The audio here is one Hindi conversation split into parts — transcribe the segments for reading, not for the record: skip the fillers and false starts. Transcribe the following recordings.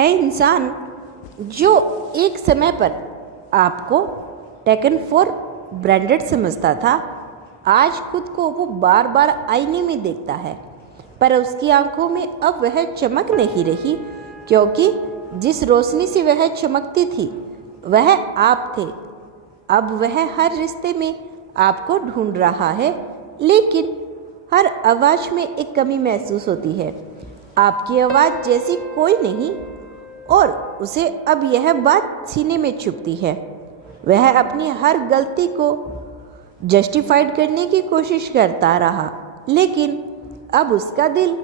है इंसान जो एक समय पर आपको टेकन फॉर ब्रांडेड समझता था, आज खुद को वो बार बार आईने में देखता है, पर उसकी आंखों में अब वह चमक नहीं रही, क्योंकि जिस रोशनी से वह चमकती थी वह आप थे। अब वह हर रिश्ते में आपको ढूंढ रहा है, लेकिन हर आवाज में एक कमी महसूस होती है। आपकी आवाज जैसी कोई नहीं, और उसे अब यह बात सीने में छुपती है। वह अपनी हर गलती को जस्टिफाइड करने की कोशिश करता रहा, लेकिन अब उसका दिल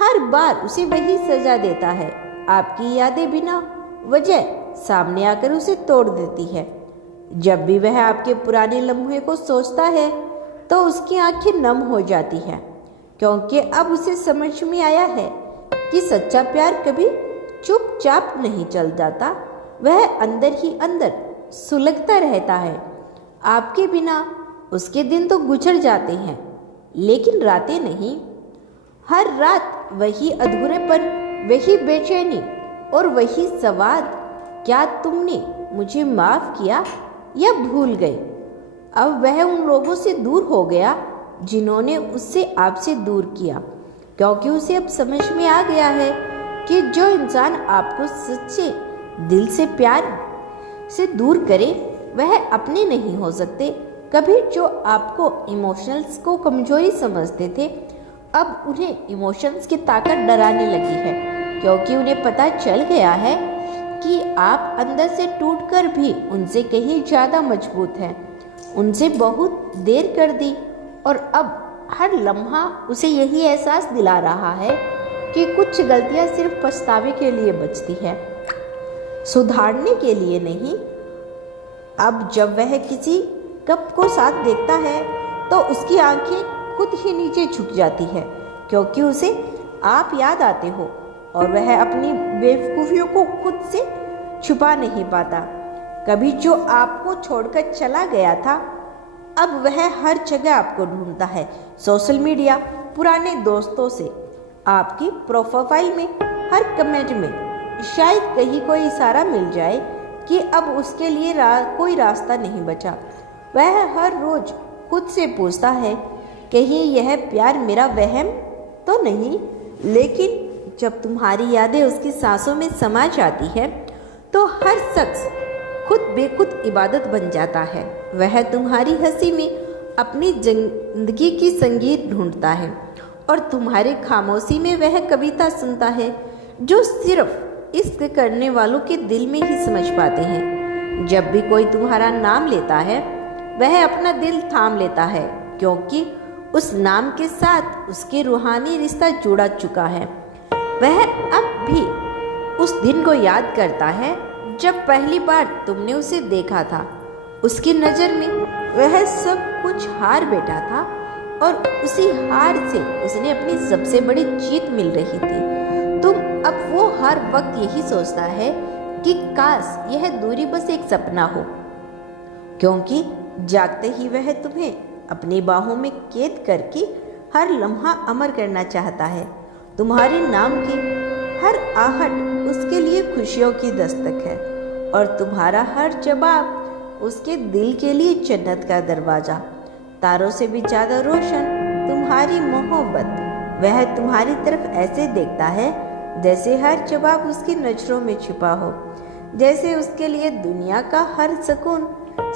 हर बार उसे वही सजा देता है। आपकी यादें बिना वजह सामने आकर उसे तोड़ देती है। जब भी वह आपके पुराने लम्हे को सोचता है तो उसकी आंखें नम हो जाती हैं, क्योंकि अब उसे समझ में आया है कि सच्चा प्यार कभी चुपचाप नहीं चल जाता, वह अंदर ही अंदर सुलगता रहता है। आपके बिना उसके दिन तो गुजर जाते हैं, लेकिन रातें नहीं। हर रात वही अधूरेपन, वही बेचैनी और वही सवाल, क्या तुमने मुझे माफ किया या भूल गए। अब वह उन लोगों से दूर हो गया जिन्होंने उससे आपसे दूर किया, क्योंकि उसे अब समझ में आ गया है कि जो इंसान आपको सच्चे दिल से प्यार से दूर करे वह अपने नहीं हो सकते। कभी जो आपको इमोशंस को कमजोरी समझते थे, अब उन्हें इमोशंस की ताकत डराने लगी है, क्योंकि उन्हें पता चल गया है कि आप अंदर से टूटकर भी उनसे कहीं ज़्यादा मजबूत हैं। उनसे बहुत देर कर दी, और अब हर लम्हा उसे यही एहसास दिला रहा है कि कुछ गलतियां सिर्फ पछतावे के लिए बचती है, सुधारने के लिए नहीं। अब जब वह किसी कप को साथ देखता है तो उसकी आंखें खुद ही नीचे झुक जाती है, क्योंकि उसे आप याद आते हो और वह अपनी बेवकूफ़ियों को खुद से छुपा नहीं पाता। कभी जो आपको छोड़कर चला गया था, अब वह हर जगह आपको ढूंढता है। सोशल मीडिया, पुराने दोस्तों से, आपकी प्रोफाइल में, हर कमेंट में शायद कहीं कोई इशारा मिल जाए कि अब उसके लिए कोई रास्ता नहीं बचा। वह हर रोज खुद से पूछता है, कहीं यह प्यार मेरा वहम तो नहीं। लेकिन जब तुम्हारी यादें उसकी सांसों में समा जाती है तो हर शख्स खुद बेखुद इबादत बन जाता है। वह तुम्हारी हंसी में अपनी जिंदगी की संगीत ढूंढता है, और तुम्हारे खामोशी में वह कविता सुनता है जो सिर्फ इश्क करने वालों के दिल में ही समझ पाते हैं। जब भी कोई तुम्हारा नाम लेता है वह अपना दिल थाम लेता है, क्योंकि उस नाम के साथ उसके रूहानी रिश्ता जुड़ा चुका है। वह अब भी उस दिन को याद करता है जब पहली बार तुमने उसे देखा था। उसकी नज़र में वह सब कुछ हार बैठा था, और उसी हार से उसने अपनी सबसे बड़ी जीत मिल रही थी। तुम अब वो हर वक्त यही सोचता है कि काश यह दूरी बस एक सपना हो, क्योंकि जागते ही वह तुम्हें अपनी बाहों में कैद करके हर लम्हा अमर करना चाहता है। तुम्हारे नाम की हर आहट उसके लिए खुशियों की दस्तक है, और तुम्हारा हर जवाब उसके दिल के लिए जन्नत का दरवाजा। तारों से भी ज़्यादा रोशन तुम्हारी मोहब्बत। वह तुम्हारी तरफ ऐसे देखता है जैसे हर जवाब उसकी नज़रों में छिपा हो, जैसे उसके लिए दुनिया का हर सुकून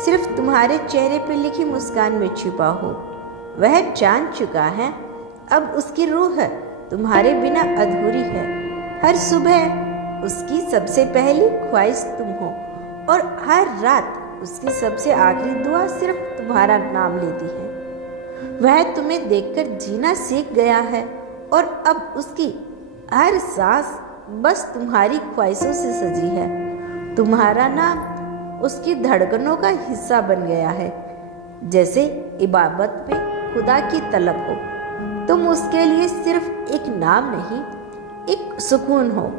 सिर्फ तुम्हारे चेहरे पर लिखी मुस्कान में छिपा हो। वह जान चुका है अब उसकी रूह तुम्हारे बिना अधूरी है। हर सुबह उसकी सबसे पहली ख्वाहिश तुम हो, और हर रात उसकी सबसे आखिरी दुआ सिर्फ तुम्हारा नाम लेती है। वह तुम्हें देखकर जीना सीख गया है, और अब उसकी हर सांस बस तुम्हारी ख्वाहिशों से सजी है। तुम्हारा नाम उसकी धड़कनों का हिस्सा बन गया है, जैसे इबादत में खुदा की तलब हो। तुम उसके लिए सिर्फ एक नाम नहीं, एक सुकून हो।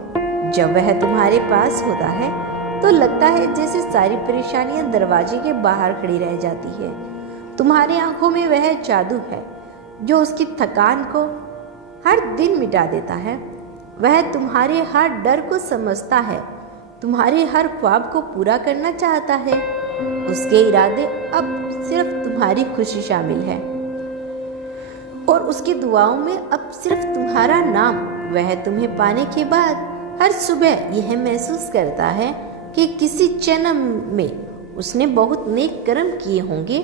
जब वह तुम्हारे पास होता है तो लगता है जैसे सारी परेशानियां दरवाजे के बाहर खड़ी रह जाती है। तुम्हारी आंखों में वह जादू है जो उसकी थकान को हर दिन मिटा देता है। वह तुम्हारे हर डर को समझता है, तुम्हारे हर ख्वाब को पूरा करना चाहता है। उसके इरादे अब सिर्फ तुम्हारी खुशी शामिल है और उसकी दुआओं में अब सिर्फ तुम्हारा नाम। वह तुम्हें पाने के बाद हर सुबह यह महसूस करता है कि किसी जन्म में उसने बहुत नेक कर्म किए होंगे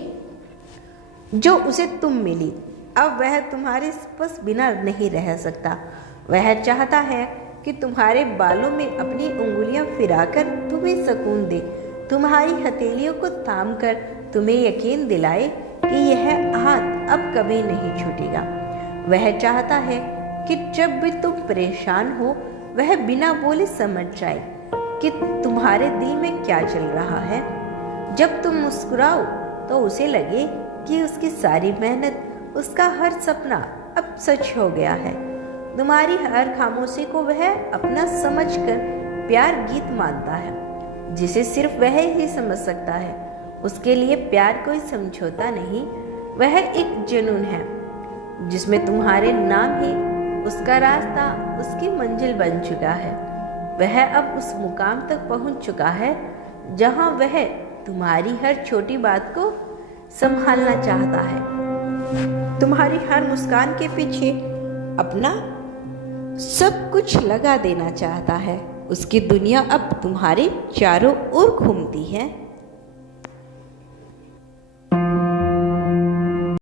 जो उसे तुम मिली। अब वह तुम्हारे बस बिना नहीं रह सकता। वह चाहता है कि तुम्हारे बालों में अपनी उंगलियां फिराकर तुम्हें सुकून दे, तुम्हारी हथेलियों को थाम कर तुम्हें यकीन दिलाए कि यह हाथ अब कभी नहीं छूटेगा। वह चाहता है कि जब भी तुम परेशान हो वह बिना बोले समझ जाए कि तुम्हारे दिल में क्या चल रहा है। जब तुम मुस्कुराओ तो उसे लगे कि उसकी सारी मेहनत, उसका हर सपना अब सच हो गया है। तुम्हारी हर खामोशी को वह अपना समझकर प्यार गीत मानता है जिसे सिर्फ वह ही समझ सकता है। उसके लिए प्यार कोई समझौता नहीं, वह एक जुनून है जिसमें तुम्हारे नाम ही उसका रास्ता, उसकी मंजिल बन चुका है। वह अब उस मुकाम तक पहुंच चुका है जहां वह तुम्हारी हर छोटी बात को संभालना चाहता है, तुम्हारी हर मुस्कान के पीछे अपना सब कुछ लगा देना चाहता है। उसकी दुनिया अब तुम्हारे चारों ओर घूमती है।